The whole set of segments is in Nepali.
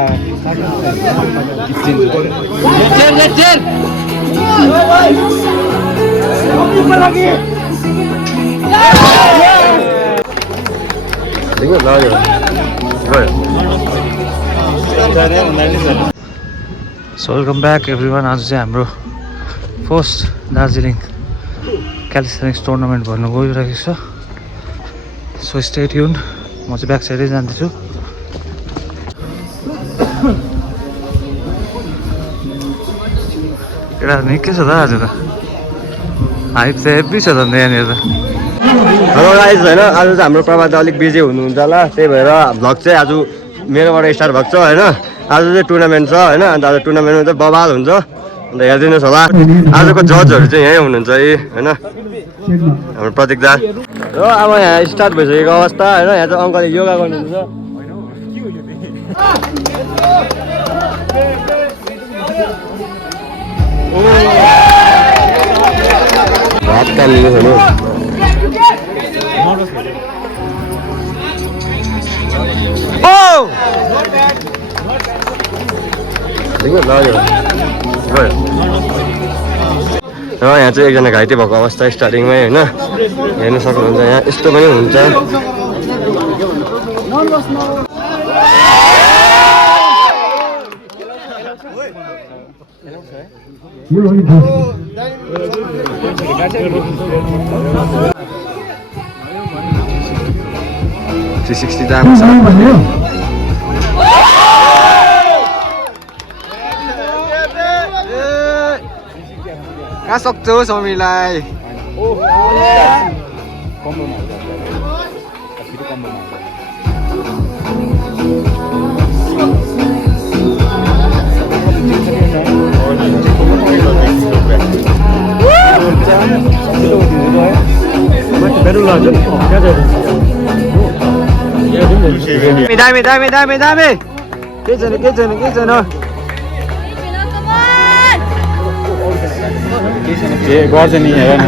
So welcome back everyone. आज चाहिँ हाम्रो फर्स्ट दार्जिलिङ क्यालिस्थेनिक्स टुर्नामेन्ट भन्न गइरहेको छ. So stay tune. म चाहिँ ब्याक साइडै जान्दैछु. केटा निकै छ त आज त. हाइप चाहिँ हेभी छ त यहाँनिर त. हेलो गाइज होइन, आज चाहिँ हाम्रो प्रभात अलिक बिजी हुनुहुन्छ होला, त्यही भएर भ्लग चाहिँ आज मेरोबाट स्टार्ट भएको छ होइन. आज चाहिँ टुर्नामेन्ट छ होइन, अन्त आज टुर्नामेन्टमा चाहिँ बवाल हुन्छ, अन्त हेरिदिनुहोस् होला. आजको जजहरू चाहिँ यहीँ हुनुहुन्छ होइन, हाम्रो प्रतीक दा. र अब यहाँ स्टार्ट भइसकेको अवस्था होइन. यहाँ चाहिँ अङ्कलले योगा गर्नुहुन्छ. भात कालिनु छैन. र यहाँ चाहिँ एकजना घाइते भएको अवस्था स्टार्टिङमै होइन, हेर्नु सक्नुहुन्छ. यहाँ यस्तो पनि हुन्छ. कहाँ सक्छौ समीलाई. दामी दामी दामी दामी. के छैन के छैन के छैन. गर्छ नि हेर.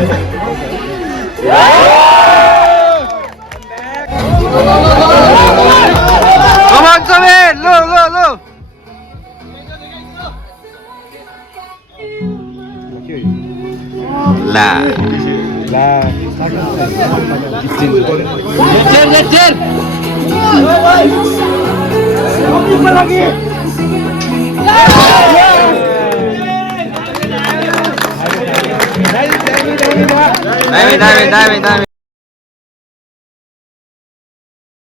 लो लो लो. ला ला Dami.